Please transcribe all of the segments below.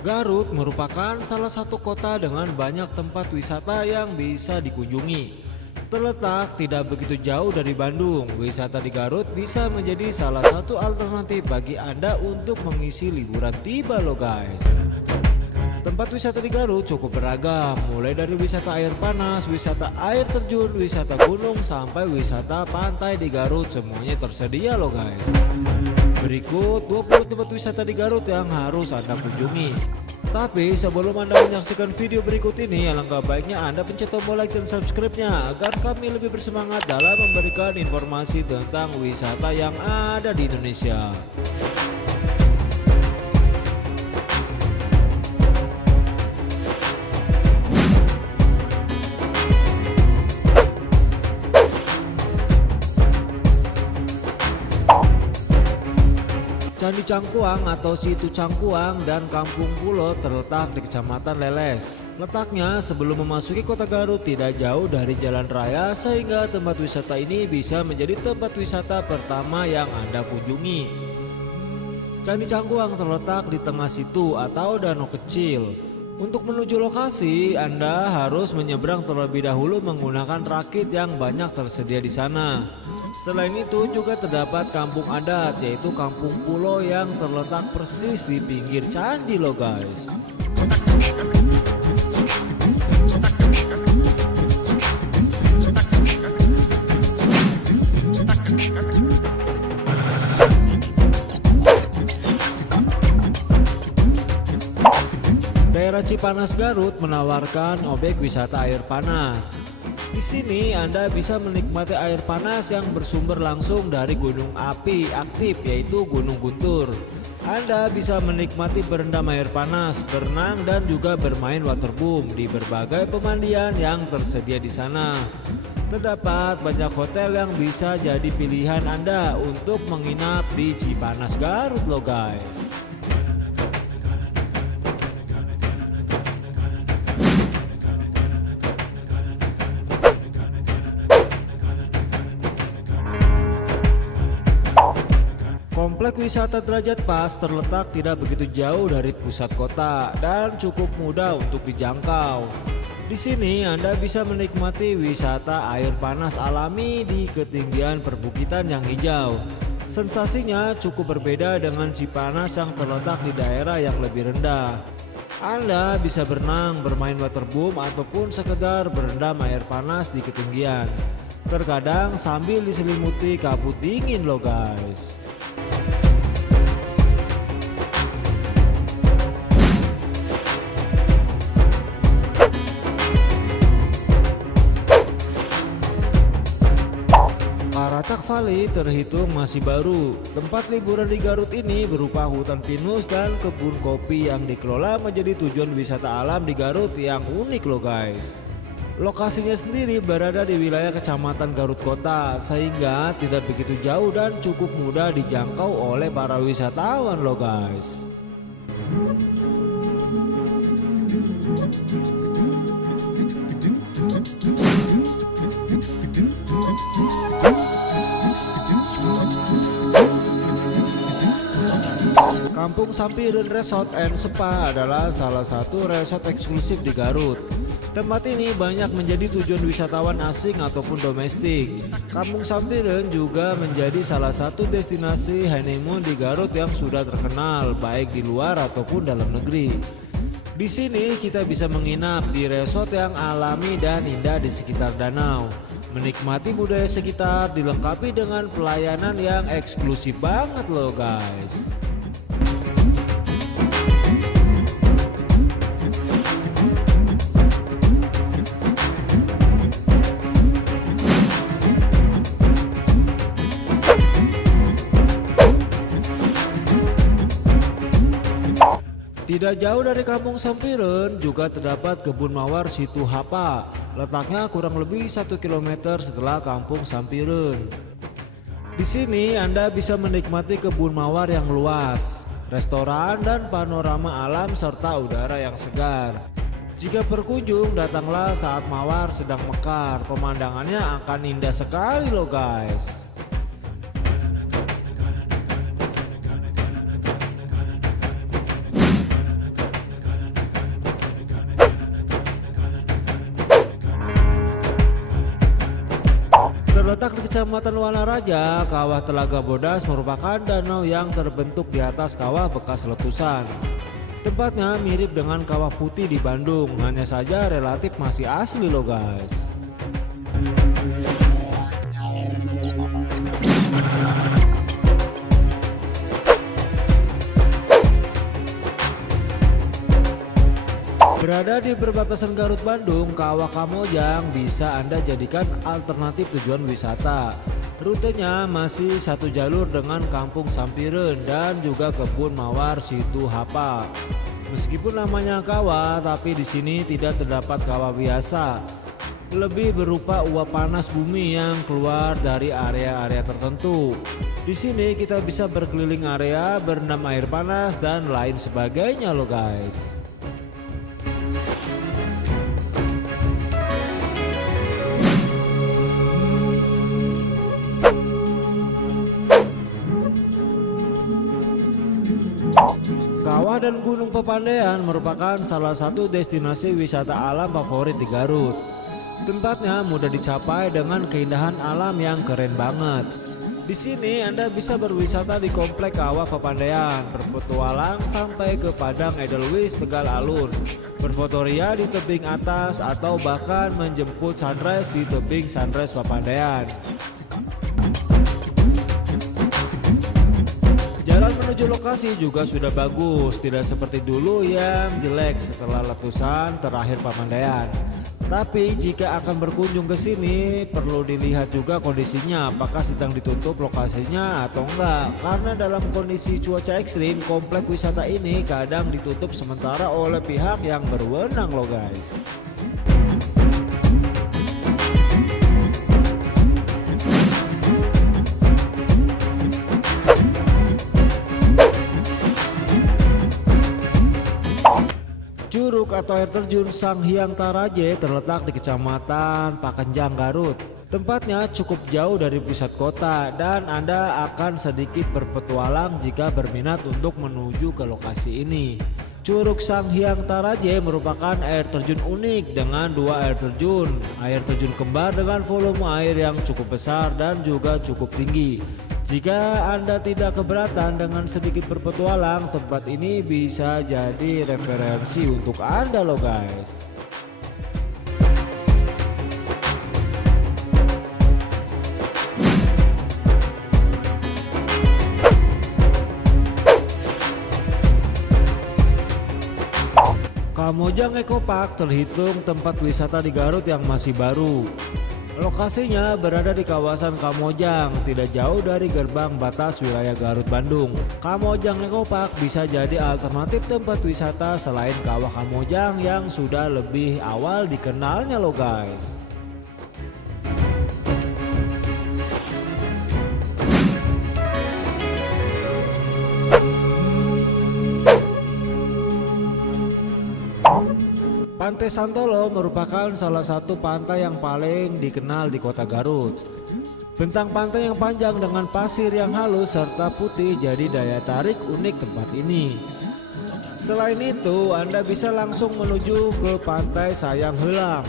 Garut merupakan salah satu kota dengan banyak tempat wisata yang bisa dikunjungi. Terletak tidak begitu jauh dari Bandung, wisata di Garut bisa menjadi salah satu alternatif bagi Anda untuk mengisi liburan tiba loh guys. Tempat wisata di Garut cukup beragam, mulai dari wisata air panas, wisata air terjun, wisata gunung, sampai wisata pantai di Garut, semuanya tersedia loh guys. Berikut 20 tempat wisata di Garut yang harus Anda kunjungi. Tapi sebelum Anda menyaksikan video berikut ini, alangkah baiknya Anda pencet tombol like dan subscribe-nya agar kami lebih bersemangat dalam memberikan informasi tentang wisata yang ada di Indonesia. Candi Cangkuang atau Situ Cangkuang dan Kampung Pulo terletak di Kecamatan Leles. Letaknya sebelum memasuki kota Garut tidak jauh dari jalan raya, sehingga tempat wisata ini bisa menjadi tempat wisata pertama yang Anda kunjungi. Candi Cangkuang terletak di tengah situ atau danau kecil. Untuk menuju lokasi, Anda harus menyeberang terlebih dahulu menggunakan rakit yang banyak tersedia di sana. Selain itu juga terdapat kampung adat, yaitu Kampung Pulo yang terletak persis di pinggir candi loh guys. Daerah Cipanas Garut menawarkan objek wisata air panas. Di sini Anda bisa menikmati air panas yang bersumber langsung dari gunung api aktif, yaitu Gunung Guntur. Anda bisa menikmati berendam air panas, berenang, dan juga bermain waterboom di berbagai pemandian yang tersedia di sana. Terdapat banyak hotel yang bisa jadi pilihan Anda untuk menginap di Cipanas Garut loh guys. Komplek wisata Derajat Pas terletak tidak begitu jauh dari pusat kota dan cukup mudah untuk dijangkau. Di sini Anda bisa menikmati wisata air panas alami di ketinggian perbukitan yang hijau. Sensasinya cukup berbeda dengan Cipanas yang terletak di daerah yang lebih rendah. Anda bisa berenang, bermain waterboom, ataupun sekedar berendam air panas di ketinggian. Terkadang sambil diselimuti kabut dingin loh guys. Paratak Valley terhitung masih baru. Tempat liburan di Garut ini berupa hutan pinus dan kebun kopi yang dikelola menjadi tujuan wisata alam di Garut yang unik loh guys. Lokasinya sendiri berada di wilayah Kecamatan Garut Kota, sehingga tidak begitu jauh dan cukup mudah dijangkau oleh para wisatawan loh guys. Kampung Sampireun Resort and Spa adalah salah satu resort eksklusif di Garut. Tempat ini banyak menjadi tujuan wisatawan asing ataupun domestik. Kampung Sampireun juga menjadi salah satu destinasi honeymoon di Garut yang sudah terkenal baik di luar ataupun dalam negeri. Di sini kita bisa menginap di resort yang alami dan indah di sekitar danau. Menikmati budaya sekitar dilengkapi dengan pelayanan yang eksklusif banget loh guys. Tidak jauh dari Kampung Sampireun juga terdapat kebun mawar Situ Hapa. Letaknya kurang lebih 1 km setelah Kampung Sampireun. Di sini Anda bisa menikmati kebun mawar yang luas, restoran dan panorama alam serta udara yang segar. Jika berkunjung, datanglah saat mawar sedang mekar. Pemandangannya akan indah sekali loh guys. Terletak di Kecamatan Wanaraja, Kawah Telaga Bodas merupakan danau yang terbentuk di atas kawah bekas letusan. Tempatnya mirip dengan Kawah Putih di Bandung, hanya saja relatif masih asli loh guys. Berada di perbatasan Garut Bandung, Kawah Kamojang bisa Anda jadikan alternatif tujuan wisata. Rutenya masih satu jalur dengan Kampung Sampireun dan juga Kebun Mawar Situ Hapa. Meskipun namanya kawah, tapi di sini tidak terdapat kawah biasa. Lebih berupa uap panas bumi yang keluar dari area-area tertentu. Di sini kita bisa berkeliling area, berendam air panas dan lain sebagainya loh guys. Kawah dan Gunung Pepandayan merupakan salah satu destinasi wisata alam favorit di Garut. Tempatnya mudah dicapai dengan keindahan alam yang keren banget. Di sini Anda bisa berwisata di Komplek Kawah Pepandayan, berpetualang sampai ke Padang Edelweiss Tegal Alun, berfotoria di tebing atas atau bahkan menjemput sunrise di tebing Sunrise Pepandayan. Jalan menuju lokasi juga sudah bagus, tidak seperti dulu yang jelek setelah letusan terakhir Pemandayan. Tapi jika akan berkunjung ke sini perlu dilihat juga kondisinya, apakah sedang ditutup lokasinya atau enggak. Karena dalam kondisi cuaca ekstrim, komplek wisata ini kadang ditutup sementara oleh pihak yang berwenang loh guys. Curug atau air terjun Sanghyang Taraje terletak di Kecamatan Pakenjang, Garut. Tempatnya cukup jauh dari pusat kota dan Anda akan sedikit berpetualang jika berminat untuk menuju ke lokasi ini. Curug Sanghyang Taraje merupakan air terjun unik dengan dua air terjun kembar dengan volume air yang cukup besar dan juga cukup tinggi. Jika Anda tidak keberatan dengan sedikit berpetualang, tempat ini bisa jadi referensi untuk Anda loh guys. Kamojang Eco Park terhitung tempat wisata di Garut yang masih baru. Lokasinya berada di kawasan Kamojang, tidak jauh dari gerbang batas wilayah Garut Bandung. Kamojang Eco Park bisa jadi alternatif tempat wisata selain Kawah Kamojang yang sudah lebih awal dikenalnya loh guys. Pantai Santolo merupakan salah satu pantai yang paling dikenal di kota Garut. Bentang pantai yang panjang dengan pasir yang halus serta putih jadi daya tarik unik tempat ini. Selain itu, Anda bisa langsung menuju ke Pantai Sayang Heulang.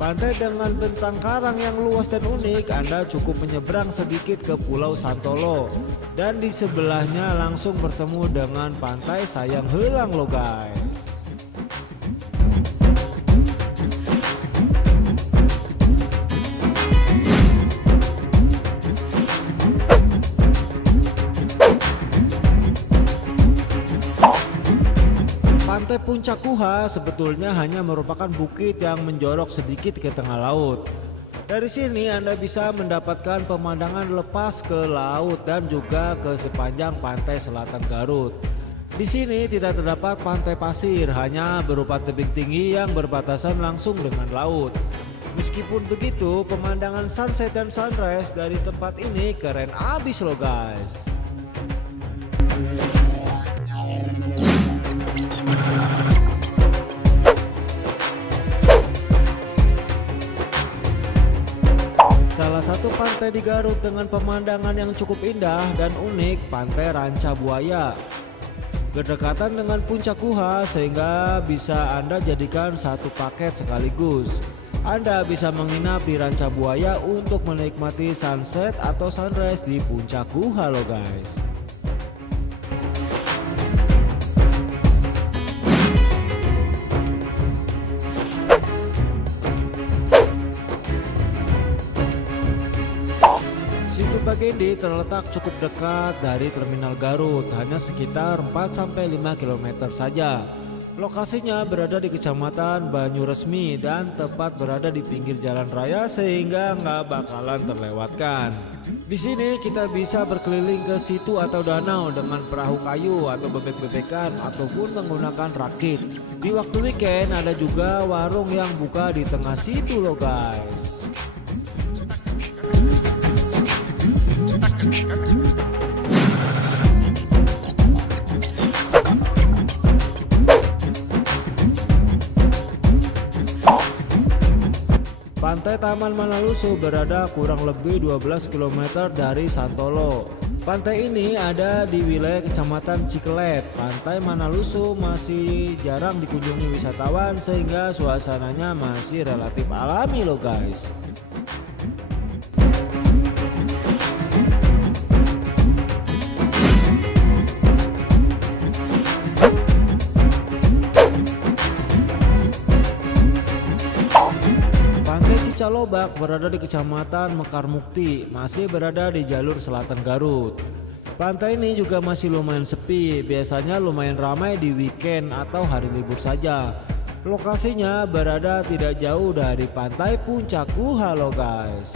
Pantai dengan bentang karang yang luas dan unik, Anda cukup menyeberang sedikit ke Pulau Santolo. Dan di sebelahnya langsung bertemu dengan Pantai Sayang Heulang loh guys. Pantai Puncak Kuha sebetulnya hanya merupakan bukit yang menjorok sedikit ke tengah laut. Dari sini Anda bisa mendapatkan pemandangan lepas ke laut dan juga ke sepanjang pantai selatan Garut. Di sini tidak terdapat pantai pasir, hanya berupa tebing tinggi yang berbatasan langsung dengan laut. Meskipun begitu, pemandangan sunset dan sunrise dari tempat ini keren abis loh guys. Salah satu pantai di Garut dengan pemandangan yang cukup indah dan unik, Pantai Ranca Buaya. Berdekatan dengan Puncak Kuha sehingga bisa Anda jadikan satu paket sekaligus. Anda bisa menginap di Ranca Buaya untuk menikmati sunset atau sunrise di puncak Guha loh guys. Situ Bagendé terletak cukup dekat dari Terminal Garut, hanya sekitar 4-5 km saja. Lokasinya berada di Kecamatan Banyuresmi dan tepat berada di pinggir jalan raya sehingga nggak bakalan terlewatkan. Di sini kita bisa berkeliling ke situ atau danau dengan perahu kayu atau bebek-bebekan ataupun menggunakan rakit. Di waktu weekend ada juga warung yang buka di tengah situ loh guys. Pantai Taman Manalusu berada kurang lebih 12 km dari Santolo. Pantai ini ada di wilayah Kecamatan Cikelet. Pantai Manalusu masih jarang dikunjungi wisatawan sehingga suasananya masih relatif alami loh guys. Cicalobak berada di Kecamatan Mekarmukti, masih berada di jalur selatan Garut. Pantai ini juga masih lumayan sepi, biasanya lumayan ramai di weekend atau hari libur saja. Lokasinya berada tidak jauh dari pantai Puncak Guha loh guys.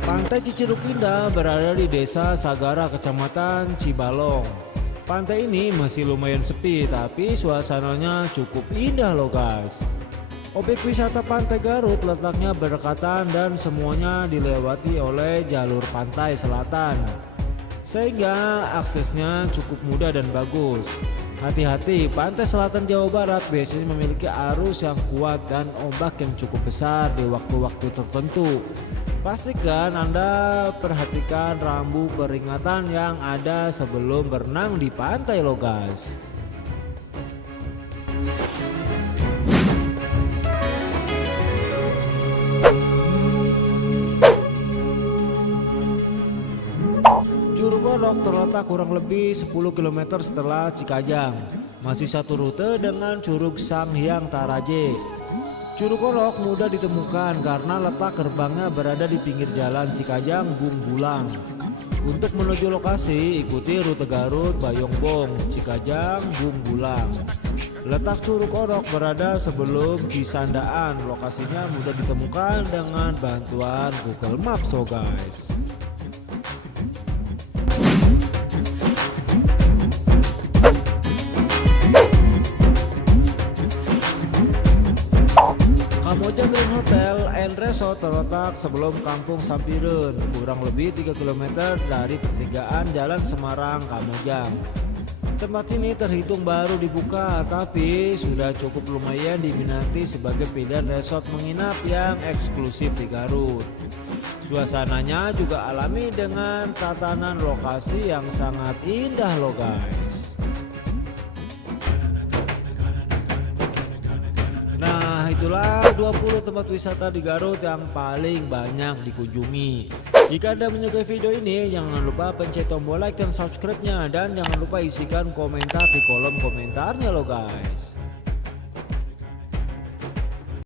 Pantai Cicidug Indah berada di Desa Sagara, Kecamatan Cibalong. Pantai ini masih lumayan sepi tapi suasananya cukup indah loh guys. Objek wisata Pantai Garut letaknya berdekatan dan semuanya dilewati oleh jalur pantai selatan, sehingga aksesnya cukup mudah dan bagus. Hati-hati, pantai selatan Jawa Barat biasanya memiliki arus yang kuat dan ombak yang cukup besar di waktu-waktu tertentu. Pastikan Anda perhatikan rambu peringatan yang ada sebelum berenang di pantai loh guys. Curug Orok terletak kurang lebih 10 km setelah Cikajang. Masih satu rute dengan Curug Sanghyang Taraje. Curug Orok mudah ditemukan karena letak gerbangnya berada di pinggir jalan Cikajang Bung Bulang. Untuk menuju lokasi, ikuti rute Garut Bayongbong, Cikajang Bung Bulang. Letak Curug Orok berada sebelum Cisandaan. Lokasinya mudah ditemukan dengan bantuan Google Maps oh guys. Kamojang Green Hotel and Resort terletak sebelum Kampung Sampireun, kurang lebih 3 km dari pertigaan Jalan Semarang Kamojang. Tempat ini terhitung baru dibuka tapi sudah cukup lumayan diminati sebagai pilihan resort menginap yang eksklusif di Garut. Suasananya juga alami dengan tatanan lokasi yang sangat indah loh guys. Nah, itulah 20 tempat wisata di Garut yang paling banyak dikunjungi. Jika Anda menyukai video ini, jangan lupa pencet tombol like dan subscribe-nya, dan jangan lupa isikan komentar di kolom komentarnya loh guys.